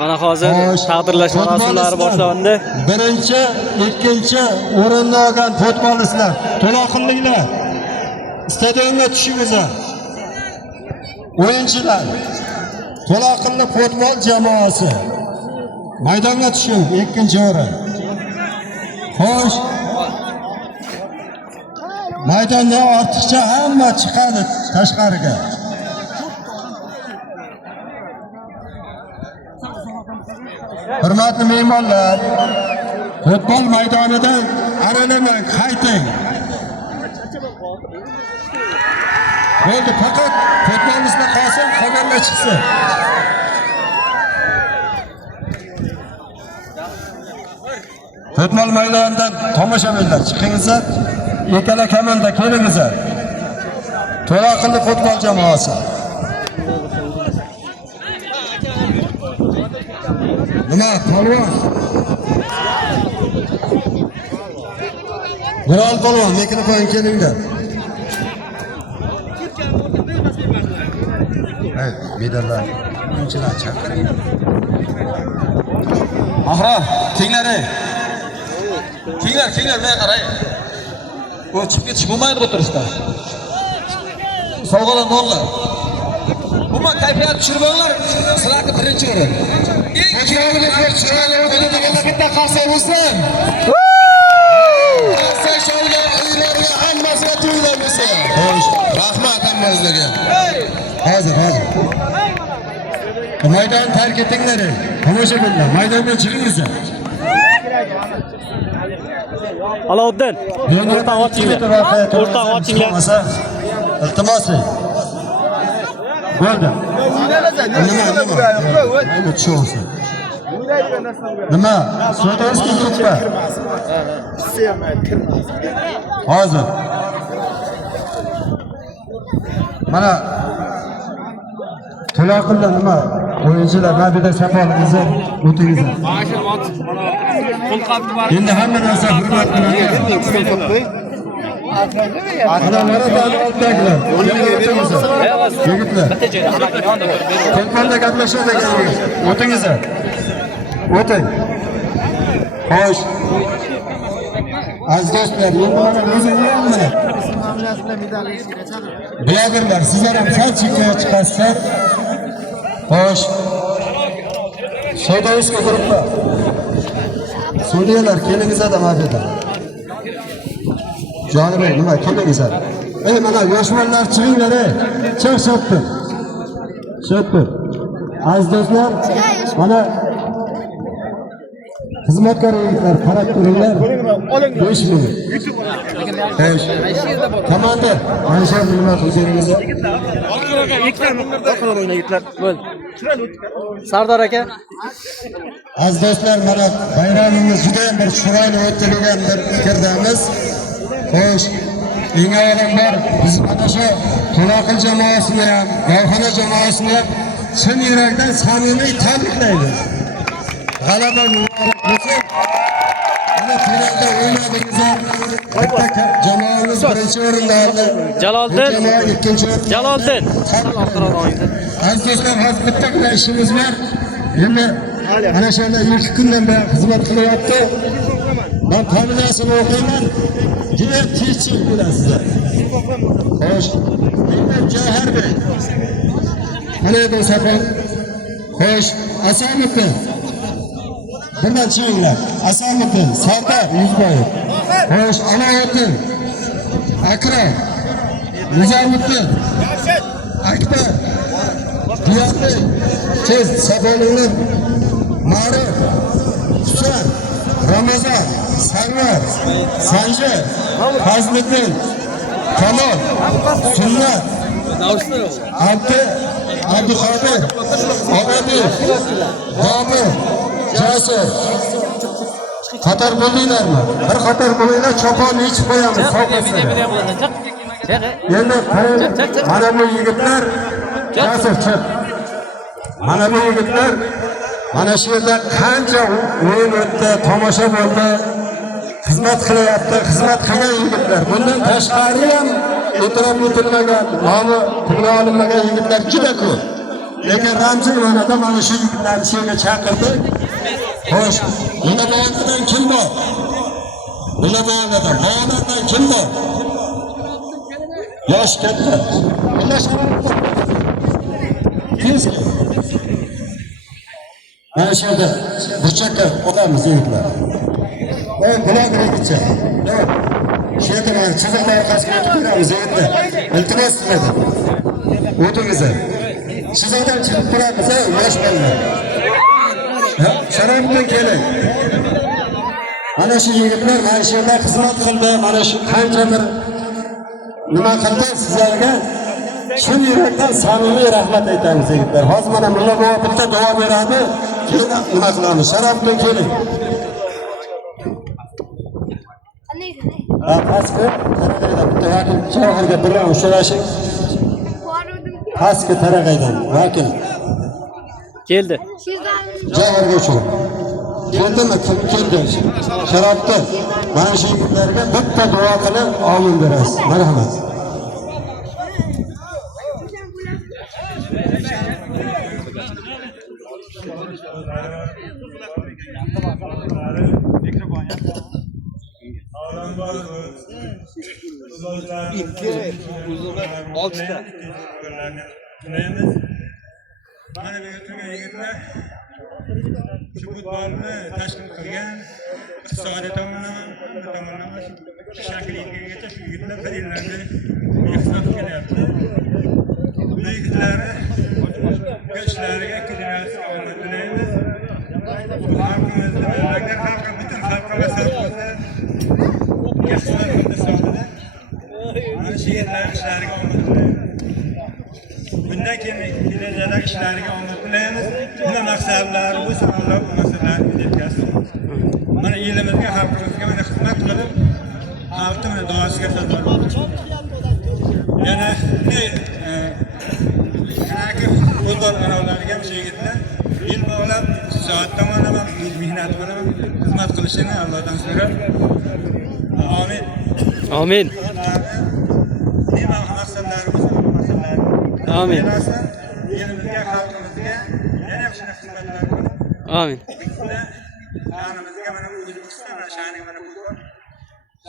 Mana hozir taqdirlash marosimlari boshlandi. Birinchi, ikkinchi o'rinni olgan futbolchilar, to'laqinliklar stadionga tushingizlar. O'yinchilar, to'laqinli futbol jamoasi maydonga tushing, ikkinchi o'rin. Xo'sh. Maydonda ortiqcha hamma chiqadi tashqariga. Hurmatli mehmonlar, futbol maydonidan aralamang, qayting. Bo'ldi, faqat futbolchilar qolsin, qolganlar chiqsin. Futbol maydonidan tomoshabinlar chiqingizlar. Ikkala komanda kelingizlar. To'laqinli futbol jamoasi. Nima, polvon? Biral polvon, mikrofon kelinglar. Evet, medallar. O'yinchilar chaqiring. Ahrom, kenglari. Kenglar, men qaray. Bu chiqib ketish bo'lmaydi bu turishda. Sovg'alar mollar. Buma kayfiyat tushiriblar. Sizlarga birinchi o'rin. Bitta qarsa bo'lsin. Hammasiga to'ylaymiz. Xo'sh, rahmat hammangizlarga. Hozir. Maydon tark etinglar. Tomoshabinlar, maydonga chiqingizlar. Aloddin, o'rtoq ochinglar. O'rtoq ochinglar. Iltimos. Bo'ldi. Nima? So'tovskiy ketdi. Hozir. Mana to'laqinlar nima? O'yinchilar nabida safolingizni o'tingizlar. Endi hamma narsa hurmat bilan. Adamlar oldidagilar. Yigitlar. Telefonda gaplashadi ekan. O'tingizlar. O'ting. Xo'sh. Aziz do'stlar, endi mana o'zingizlar. Biladirlar, sizlar ham sal chekkaga chiqasizlar. Xo'sh. So'dovskiy guruhda. Sudyalar kelingizlar mavzuda. Jonibek, nima kelingizlar? Mana yoshlar chiqinglar, chiqishibdi. Chiqdi. Aziz do'stlar, mana xizmatkor yigitlar qarab turinglar. 5 minut. Xo'sh. Komandir, mana shu nima o'zingizlar? Oqilib o'ynayitlar. Bo'l. Sardor aka. Aziz do'stlar, mana bayramimiz juda ham bir chiroyli o'tdi degan bir fikrdamiz. Xo'sh, eng avvalambor biz mana shu To'laqin jamoasini ham, Gavxona jamoasini ham chin yurakdan samimiy tabriklaymiz. G'alaba muborak bo'lsin. Mana finalda o'ynadingizlar. Bitta jamoamiz birinchi o'rinda oldi. Jaloldin. Jamoa ikkinchi o'rinda. Jaloldin. Aziz do'stlar, hozir bittagina ishimiz bor. Endi ana shunda 2 kundan beri xizmat qilyapti. Ben familiyasini o'qiyman. Juda tezchilik bilasizlar. Xo'sh. Endi Javohir Bey. Mana bu safar. Xo'sh, Asanoviddin. Bundan chiqinglar. Asanoviddin, Sardor Yuzboyev. Xo'sh, Aloyiddin. Akram. Nizomiddin. Akbar. Diyarbek. Tez safolinglar. Ma'ruf. Husan. Ramazon. Sarvar. Sanji. Fazliddin. Kamol. Sunnat. Abduqodir. Ogabev. Bobur. Jasur. Qator bo'linglarmi? Bir qator bo'linglar, choponni ichib qo'yamiz. Endi mana bu yigitlar Jasur chiq. Mana bu yigitlar mana shu yerda qancha o'yin o'tdi, tomosha bo'ldi, xizmat qilyapti, xizmat qilgan yigitlar. Bundan tashqari ham e'tirof etilmagan, nomi tilga olinmagan yigitlar juda ko'p. lekin Ramzi yonida mana shu yigitlarni sherga chaqirdi. Xo'sh, buni bo'ynidan kim bor? Buni bo'ynidan, bo'ynidan kim bor? Yosh katta. Mana shu yerda burchakka odammiz yigitlar. Bular birinchi. Shu yerda mana chiziqni orqasiga o'tib turamiz yigitlar. Iltimos sizlardan. O'tingizlar. Sizlardan chiqib turamiz, yosh bolalar. Sharofdan keling. Mana shu yigitlar mana shu yerda xizmat qildi, mana shu qancha bir nima qildi sizlarga. Shu yurakdan samimiy rahmat aytamiz yigitlar. Hozir mana mulla bobo bitta duo beradi. Keyin nima qilamiz? Sharofdan keling. Pastga taraqaydan bitta vakil javohirga birdan ushlashing. Pastga taraqaydan vakil keldi. javohirga uchun. Keldimi? Kim keldi? Sharofda mana shu yigitlarga bitta duo qilib omin berasiz. Marhamat. Oltita. Mana bu turgan yigitlar shu futbolni tashkil qilgan iqtisodiy tomonlama shakl yetgangacha shu yigitlar bir yillarda xizmat qilyapti. Bu yigitlarni yoshlariga keladigan omad tilaymiz. Xalqimizni mamlakat xalqi butun xalqimiz xizmat qildi sohada. Mana shu yigitlar ishlariga omad tilaymiz. Bundan keyin kelajakda ishlariga omad tilaymiz. Nima maqsadlari bu savollar masalalarni yetkazamiz. Mana elimizga, xalqimizga mana xizmat qilib, xalqning duosiga sazovor bo'ldik. Yana futbol aravlariga shu yigitlar yil bo'ylab soat tomonlama mehnat bilan xizmat qilishini Allohdan so'rab. Amin. Amin. Nima maqsadlari bo'lsa, maqsadlari. Amin. Elimizga, xalqimizga yana yaxshi xizmatlar qilib. Amin. Sha'nimizga mana O'zbekiston sha'niga mana futbol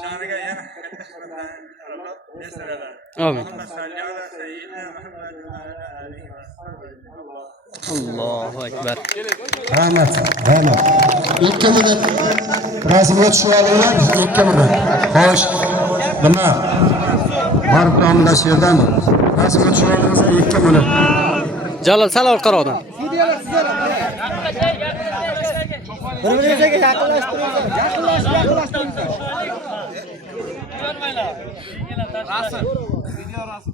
sha'niga yana katta xizmatlarni Alloh bersin. Amin. Allohu akbar. Rahmat. Rahmat. 2 minut rasm o'tishib olinglar. 2 minut. Xo'sh. Nima? Borib tomlash yerdan rasm o'tishib olinglar 2 minut. Jalol sal orqaroqdan. Bir-biringizga yaqinlashtiringlar. Yaqinlashtiringlar. Rasm. Video rasm.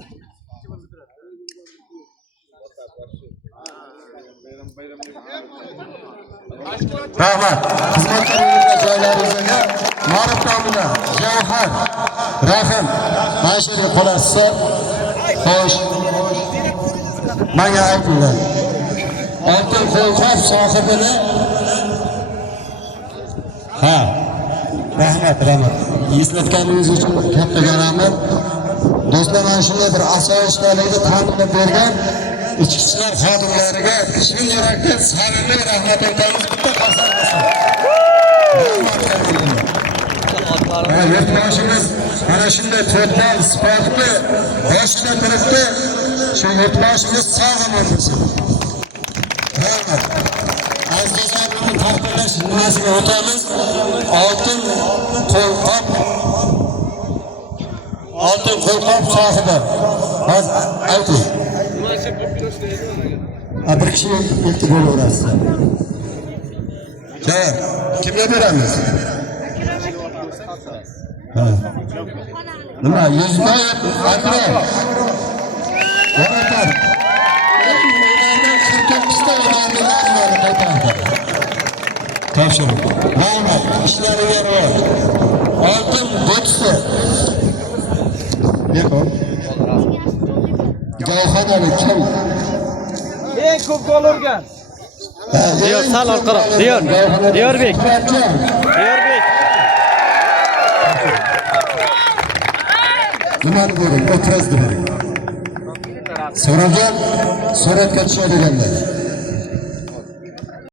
Rahmat. Xizmatlaringizga joylaringizga Ma'ruf tomida Javohir, Rahim, Mashirga qo'lasizlar. Xo'sh. Menga aytinglar. Oltin qo'lqop sohibini rahmat. Eslatganingiz uchun katta rahmat. Do'stlar, mana shunday bir asoyishtalikni ta'minlab bergan ichki ishlar xodimlariga chin yurakdan samimiy rahmat aytamiz. Bitta qarsam bo'lsin. Yurtboshimiz mana shunday to'rtdan sportni boshida turibdi. Shu yurtboshimiz sog'-omon bo'lsin. Rahmat. Azizlarni taqdirlash nimasiga o'tamiz? Oltin qo'lqop sohibi. Hozir ayting. Bir kishi ilk bo'laverasiz. Javob. Kimga beramiz? Nima? Yuzboyev Akrom. O'ratan. Topshiring. Rahmat. Ishlariga rivoj. Oltin bo'tsi. Yo'q. Javohirlar kim? Eng ko'p gol urgan. Diyor sal orqaroq. Diyorbek. Nimani bo'ling? O'tirasizlar. So'ragan suratga tushadiganlar.